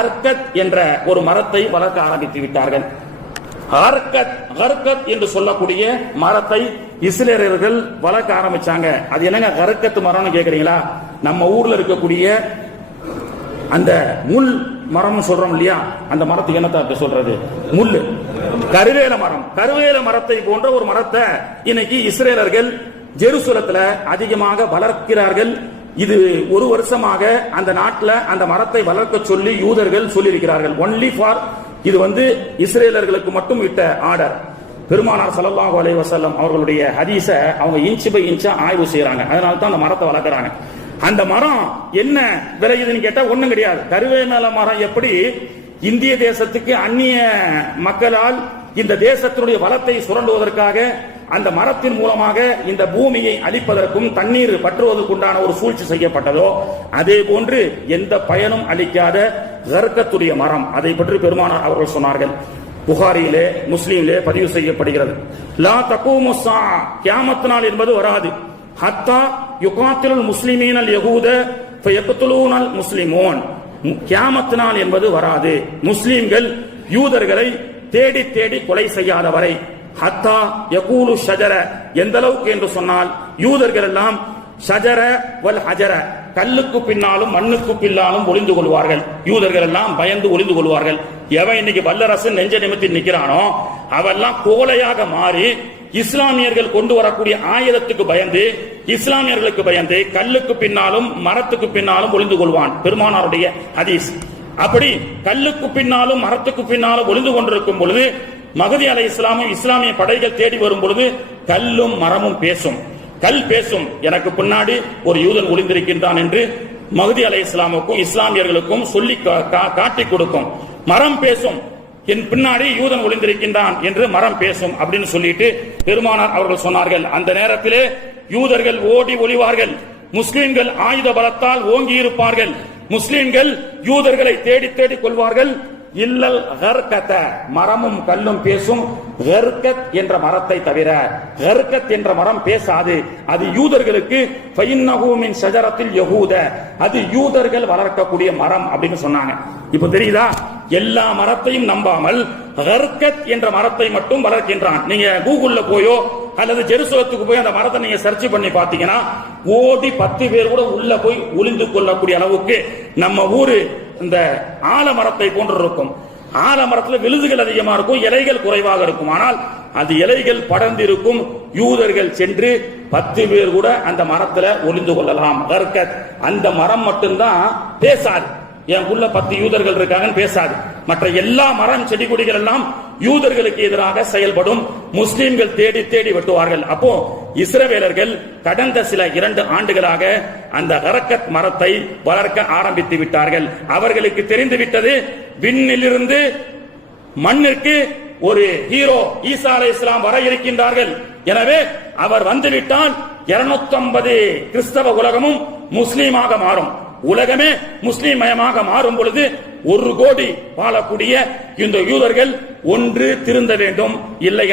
அர்கத் என்ற ஒரு மரத்தை வளர்க்க ஆரம்பித்து விட்டார்கள். அர்கத் என்று சொல்லக்கூடிய மரத்தை இஸ்ரேலர்கள் வளர்க்க ஆரம்பிச்சாங்க. அது என்னங்க அர்கத் மரம்னு கேக்குறீங்களா? நம்ம ஊர்ல இருக்கக்கூடிய அந்த முள் மரம் சொல்றோம் இல்லையா, அந்த மரத்துக்கு என்னத்த சொல்றது? முள்ளு, கருவேல மரம். கருவேல மரத்தை போன்ற ஒரு மரத்தை இன்னைக்கு இஸ்ரேலர்கள் ஜெருசலத்துல அதிகமாக வளர்க்கிறார்கள். இது ஒரு வருஷமாக அந்த நாட்டில் அந்த மரத்தை வளர்க்க சொல்லி யூதர்கள் சொல்லியிருக்கிறார்கள். ஒன்லி ஃபார், இது இஸ்ரேலர்களுக்கு மட்டும் இட்ட ஆர்டர். பெருமானார் ஸல்லல்லாஹு அலைஹி வஸல்லம் அவர்களுடைய ஹதீஸ அவங்க இன்ச் பை இன்ச்சா ஆய்வு செய்யறாங்க. அதனால தான் அந்த மரத்தை வளர்க்கறாங்க. அந்த மரம் என்ன விளையுதுன்னு கேட்டா ஒண்ணும் கிடையாது. கருவேல மரம் எப்படி இந்திய தேசத்துக்கு அந்நிய மக்களால் இந்த தேசத்தினுடைய வளத்தை சுரண்டுவதற்காக அந்த மரத்தின் மூலமாக இந்த பூமியை அழிப்பதற்கும் தண்ணீர் பற்றுவதற்குண்டான ஒரு சூழ்ச்சி செய்யப்பட்டதோ, அதே போன்று எந்த பயனும் அளிக்காத கர்கத்துடைய மரம். அதை பற்றி பெருமானார் அவர்கள் சொன்னார்கள். புகாரியிலே முஸ்லீமிலே பதிவு செய்யப்படுகிறது. லா தகூமு ஸாஅ, கியாமத் நாள் என்பது வராது. ஹத்தா யுகாத்திலுல் முஸ்லிமீனல் யஹூத ஃபயக்துலூனல் முஸ்லிமூன், கியாமத் நாள் என்பது வராது முஸ்லிம்கள் யூதர்களை தேடி தேடி கொலை செய்யாத வரை. ஹத்தா யகூலு ஷஜர, எந்த அளவுக்கு என்று சொன்னால் யூதர்கள் எல்லாம் ஷஜர வல் ஹஜர, கல்லுக்கு பின்னாலும் மண்ணுக்கு பின்னாலும் ஒளிந்து கொள்வார்கள். யூதர்கள் எல்லாம் பயந்து ஒளிந்து கொள்வார்கள். எவன் இன்னைக்கு வல்லரசு நெஞ்ச நிமித்தி நிக்கிறானோ அவெல்லாம் கோலையாக மாறி இஸ்லாமியர்கள் கொண்டு வரக்கூடிய ஆயுதத்துக்கு பயந்து, இஸ்லாமியர்களுக்கு பயந்து கல்லுக்கு பின்னாலும் மரத்துக்கு பின்னாலும் ஒளிந்து கொள்வான். பெருமானாருடைய ஹதீஸ். அப்படி கல்லுக்கு பின்னாலும் மரத்துக்கு பின்னாலும் ஒளிந்து கொண்டிருக்கும் பொழுது மஹதி அலைஹிஸ்ஸலாம் இஸ்லாமிய படைகள் தேடி வரும் பொழுது கல்லும் மரமும் பேசும். கல் பேசும், எனக்கு பின்னாடி ஒரு யூதன் ஒளிந்திருக்கின்றான் என்று மஹதி அலைஹிஸ்ஸலாமுக்கும் இஸ்லாமியர்களுக்கும் சொல்லி காட்டி கொடுக்கும். மரம் பேசும், என் பின்னாடி யூதன் ஒளிந்திருக்கின்றான் என்று மரம் பேசும் அப்படின்னு சொல்லிட்டு பெருமானார் அவர்கள் சொன்னார்கள். அந்த நேரத்திலே யூதர்கள் ஓடி ஒளிவார்கள். முஸ்லிம்கள் ஆயுத பலத்தால் ஓங்கி இருப்பார்கள். முஸ்லிம்கள் யூதர்களை தேடி தேடி கொள்வார்கள். இல்லல் கர்கத, மரமும் கல்லும் பேசும். கர்கத் என்ற மரத்தை தவிர, கர்கத் என்ற மரம் பேசாது. அது யூதர்களுக்கு ஃபைன்னஹு மின் ஷஜரத்தில் யஹூத, அது யூதர்கள் வளர்க்கக்கூடிய மரம் அப்படின்னு சொன்னாங்க. இப்ப தெரியுதா? எல்லா மரத்தையும் நம்பாமல் கர்கத் என்ற மரத்தை மட்டும் வளர்க்கின்றான். நீங்க கூகுள்ல போயோ அல்லது ஜெருசலத்துக்கு போய் அந்த மரத்தை நீங்க சர்ச் பண்ணி பாத்தீங்கன்னா ஓடி 10 பேர் கூட உள்ள போய் ஒளிந்து கொள்ளக்கூடிய அளவுக்கு நம்ம ஊரு இந்த ஆலமரத்தை போன்று இருக்கும். ஆலமரத்தில் விழுதுகள் அதிகமா இருக்கும், இலைகள் குறைவாக இருக்கும். ஆனால் அது இலைகள் படர்ந்து இருக்கும். யூதர்கள் சென்று 10 பேர் கூட அந்த மரத்துல ஒளிந்து கொள்ளலாம். கர்கத், அந்த மரம் மட்டும்தான் பேசாது. என் உள்ள 10 யூதர்கள் இருக்காங்கன்னு பேசாது. மற்ற எல்லா மரம் செடி கொடிகள் எல்லாம் யூதர்களுக்கு எதிராக செயல்படும். முஸ்லிம்கள் தேடி தேடி வெட்டுவார்கள். அப்போ இஸ்ரவேலர்கள் கடந்த சில 2 ஆண்டுகளாக அந்த கர்கத் மரத்தை வளர்க்க ஆரம்பித்து விட்டார்கள். அவர்களுக்கு தெரிந்து விட்டது, விண்ணிலிருந்து மண்ணிற்கு ஒரு ஹீரோ ஈசா அலைஹிஸ்ஸலாம் வர இருக்கின்றார்கள். எனவே அவர் வந்துவிட்டால் 250 கிறிஸ்தவ உலகமும் முஸ்லீமாக மாறும். உலகமே முஸ்லீம் மயமாக மாறும் பொழுது 1 கோடி வாழக்கூடிய இந்த யூதர்கள் ஒன்று திருந்த வேண்டும். இல்லை